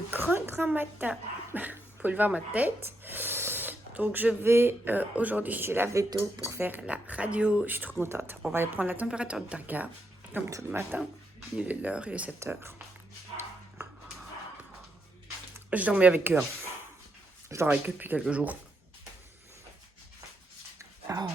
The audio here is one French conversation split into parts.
de grand matin. Faut le voir ma tête. Donc je vais aujourd'hui chez la Veto pour faire la radio. Je suis trop contente. On va aller prendre la température de Targa, comme tout le matin. Il est l'heure, il est 7 heures. Je dormais avec eux. Je dors avec eux depuis quelques jours. Oh.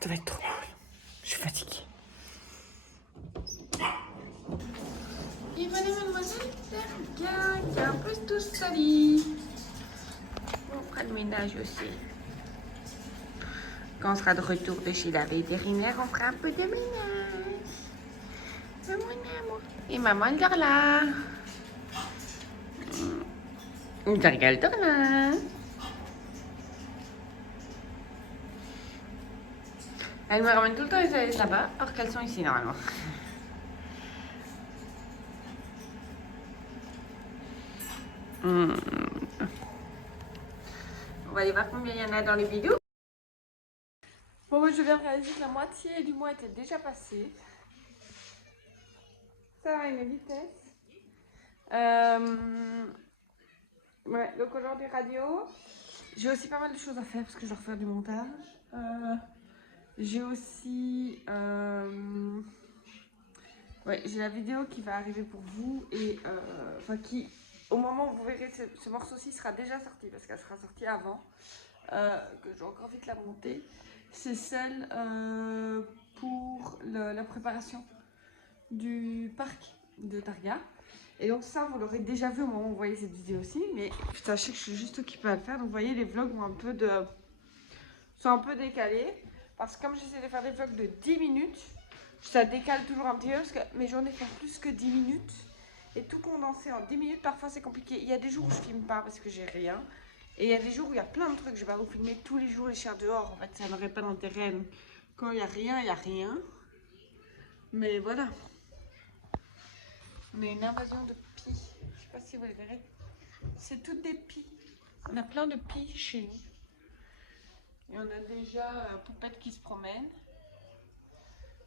Ça va être trop cool. Je suis fatiguée. Et voilà mademoiselle Targa qui est un peu tout sali. On fera le ménage aussi. Quand on sera de retour de chez la vétérinaire, on fera un peu de ménage. C'est mon amour. Et maman elle dort là. Targa elle dort là. Elle me ramène tout le temps les ailes là-bas, alors qu'elles sont ici normalement. On va aller voir combien il y en a dans les vidéos. Bon, moi je viens de réaliser que la moitié du mois était déjà passée. Ça va, une vitesse. Ouais, donc aujourd'hui radio. J'ai aussi pas mal de choses à faire parce que je dois refaire du montage. J'ai aussi... ouais, j'ai la vidéo qui va arriver pour vous et... Enfin, qui... Au moment où vous verrez ce morceau-ci sera déjà sorti parce qu'elle sera sortie avant. Que j'ai encore vite la monter. C'est celle pour la préparation du parc de Targa. Et donc ça, vous l'aurez déjà vu au moment où vous voyez cette vidéo aussi. Mais sachez que je suis juste occupée à le faire. Donc vous voyez, les vlogs sont un peu décalés. Parce que comme j'essaie de faire des vlogs de 10 minutes, ça décale toujours un petit peu parce que mes journées font plus que 10 minutes. Et tout condenser en 10 minutes, parfois c'est compliqué. Il y a des jours où je filme pas parce que j'ai rien. Et il y a des jours où il y a plein de trucs. Je vais pas vous filmer tous les jours les chiens dehors. En fait, ça n'aurait pas d'intérêt. Quand il n'y a rien, il n'y a rien. Mais voilà. On a une invasion de pies. Je sais pas si vous les verrez. C'est toutes des pies. On a plein de pies chez nous. Et on a déjà Poupette qui se promène.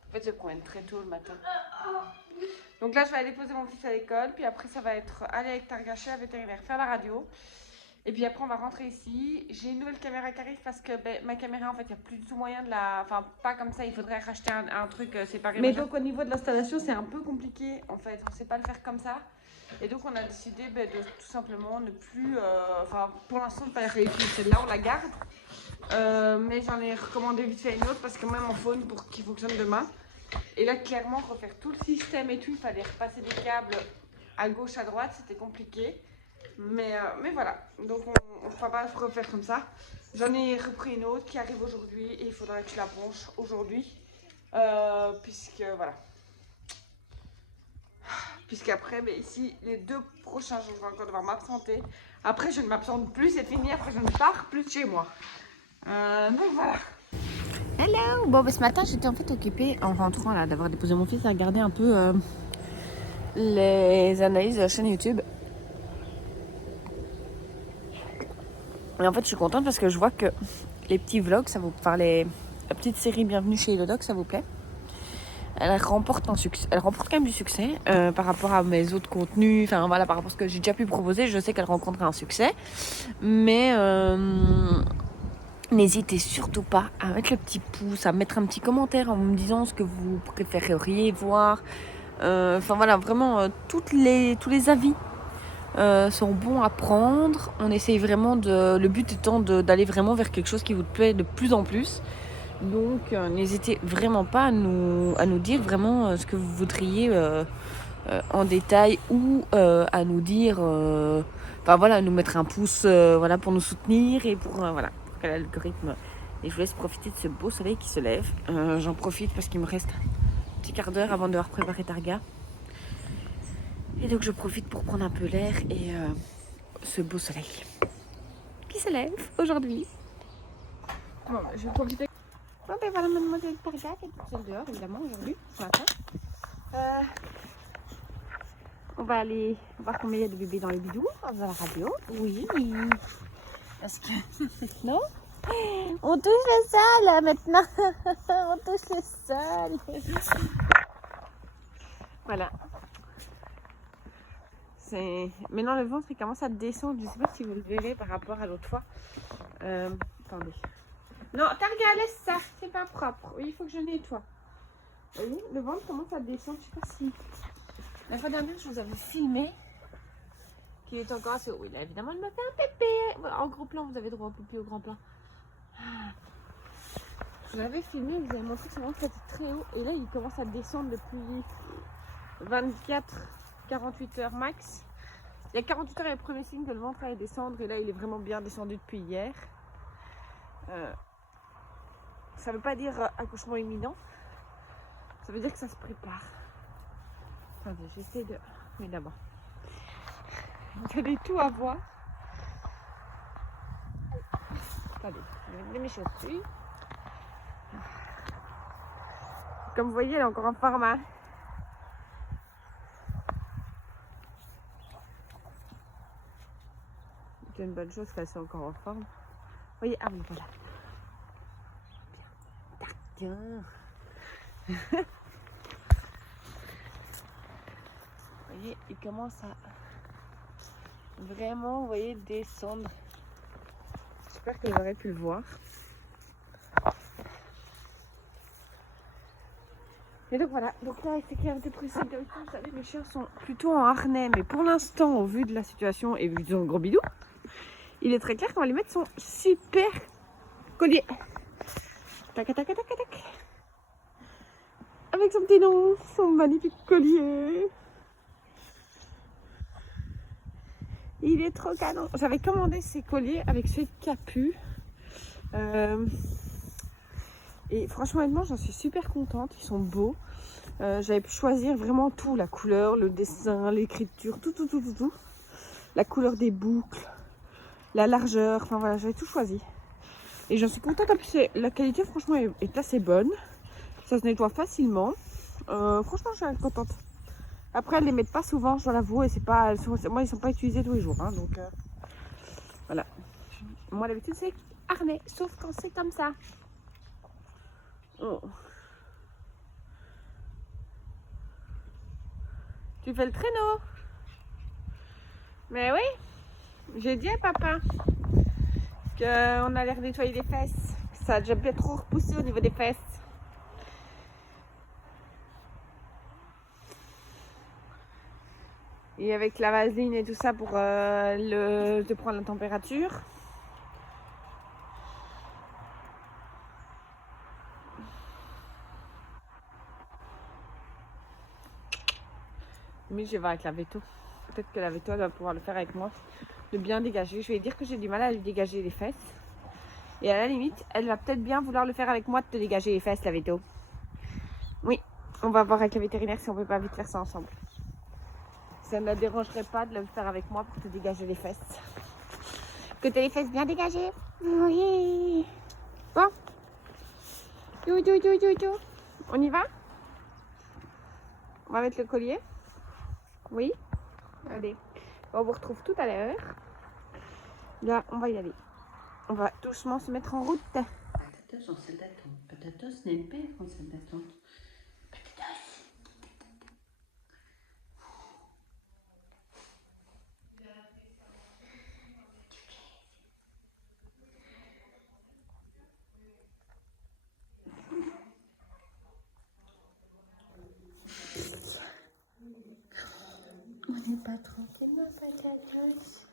Poupette se promène très tôt le matin. Donc là, je vais aller poser mon fils à l'école. Puis après, ça va être aller avec Targa chez la vétérinaire, faire la radio. Et puis après, on va rentrer ici. J'ai une nouvelle caméra qui arrive parce que ma caméra, en fait, il n'y a plus du tout moyen de la... Enfin, pas comme ça, il faudrait racheter un truc séparé. Mais donc, au niveau de l'installation, c'est un peu compliqué, en fait. On ne sait pas le faire comme ça. Et donc, on a décidé de tout simplement ne plus... Enfin, pour l'instant, de ne pas la réutiliser. Celle-là, on la garde. Mais j'en ai recommandé vite fait une autre parce que même en phone pour qu'il fonctionne demain. Et là, clairement, refaire tout le système et tout, il fallait repasser des câbles à gauche, à droite. C'était compliqué. Mais voilà, donc on ne fera pas refaire comme ça. J'en ai repris une autre qui arrive aujourd'hui et il faudra que je la branche aujourd'hui. Puisque voilà. Puisqu'après, mais ici, les 2 prochains jours, je vais encore devoir m'absenter. Après, je ne m'absente plus, c'est fini. Après, je ne pars plus de chez moi. Donc voilà. Hello. Bon, ce matin, j'étais en fait occupée en rentrant là d'avoir déposé mon fils à regarder un peu les analyses de la chaîne YouTube. Et en fait, je suis contente parce que je vois que les petits vlogs, ça vous parle, la petite série Bienvenue chez Hello Dog, ça vous plaît. Elle remporte un succès, elle remporte quand même du succès par rapport à mes autres contenus. Enfin voilà, par rapport à ce que j'ai déjà pu proposer, je sais qu'elle rencontre un succès. Mais n'hésitez surtout pas à mettre le petit pouce, à mettre un petit commentaire en me disant ce que vous préféreriez voir. Enfin voilà, vraiment tous les avis. Sont bons à prendre. On essaye vraiment le but étant d'aller vraiment vers quelque chose qui vous plaît de plus en plus. Donc n'hésitez vraiment pas à nous dire vraiment ce que vous voudriez en détail ou à nous dire enfin voilà, nous mettre un pouce voilà, pour nous soutenir et pour voilà, pour que l'algorithme. Et je vous laisse profiter de ce beau soleil qui se lève. J'en profite parce qu'il me reste un petit quart d'heure avant de devoir préparer Targa. Et donc je profite pour prendre un peu l'air et ce beau soleil qui se lève aujourd'hui. Bon, je vais profiter. Bon ben voilà mademoiselle Targa qui est toute seule dehors évidemment aujourd'hui, ce matin. On va aller voir combien il y a de bébés dans les bidous, dans la radio. Oui. Parce que... non, on touche le sol maintenant. On touche le sol. Voilà. Maintenant le ventre il commence à descendre. Je sais pas si vous le verrez par rapport à l'autre fois. Attendez. Non, Targa, laisse ça. C'est pas propre. Oui, il faut que je nettoie. Vous voyez, le ventre commence à descendre. Je sais pas si... La fois dernière, je vous avais filmé qu'il est encore assez haut. Oui, là, évidemment, il m'a fait un pépé. En gros plan, vous avez droit au pépé au grand plan. Je vous avais filmé, vous avez montré que son ventre était très haut. Et là, il commence à descendre depuis 24-48 heures max. Il y a 48 heures, il y a le premier signe que le ventre allait descendre. Et là, il est vraiment bien descendu depuis hier. Ça veut pas dire accouchement imminent. Ça veut dire que ça se prépare. Attendez, j'essaie de... Mais d'abord. Vous allez tout avoir. Attendez, je vais mettre mes chaussures. Comme vous voyez, elle est encore en forme. Hein. C'est une bonne chose qu'elle soit encore en forme. Vous voyez, ah oui, voilà. Bien. Tiens. Vous voyez, il commence à vraiment, vous voyez, descendre. J'espère que vous aurez pu le voir. Et donc voilà, donc là, c'est clair de précis. Vous savez, mes chiens sont plutôt en harnais, mais pour l'instant, au vu de la situation et vu qu'ils ont un gros bidou, il est très clair qu'on va les mettre son super collier. Tac, tac, tac, tac, tac. Avec son petit nom, son magnifique collier. Il est trop canon. J'avais commandé ces colliers avec ce capu. Et franchement, honnêtement, j'en suis super contente. Ils sont beaux. J'avais pu choisir vraiment tout. La couleur, le dessin, l'écriture, tout. La couleur des boucles, la largeur. Enfin voilà, j'avais tout choisi. Et j'en suis contente. En plus, la qualité, franchement, est assez bonne. Ça se nettoie facilement. Franchement, je suis contente. Après, elles les mettent pas souvent, je dois l'avouer. Et c'est pas, moi, ils sont pas utilisés tous les jours. Hein, donc, voilà. Moi, d'habitude, c'est harnais. Sauf quand c'est comme ça. Oh. Tu fais le traîneau. Mais oui, j'ai dit à papa qu'on allait nettoyer les fesses. Ça a déjà bien trop repoussé au niveau des fesses. Et avec la vaseline et tout ça pour de prendre la température. Mais je vais voir avec la veto. Peut-être que la veto elle va pouvoir le faire avec moi. De bien dégager. Je vais lui dire que j'ai du mal à lui dégager les fesses. Et à la limite, elle va peut-être bien vouloir le faire avec moi de te dégager les fesses, la veto. Oui, on va voir avec le vétérinaire si on peut pas vite faire ça ensemble. Ça ne la dérangerait pas de le faire avec moi pour te dégager les fesses. Que tu as les fesses bien dégagées. Oui. Bon. On y va? On va mettre le collier? Oui? Allez. On vous retrouve tout à l'heure. Là, on va y aller. On va doucement se mettre en route. Patatos en salle d'attente. Patatos n'aime pas être en salle d'attente. Patatos. On n'est pas tranquille, ma patatos.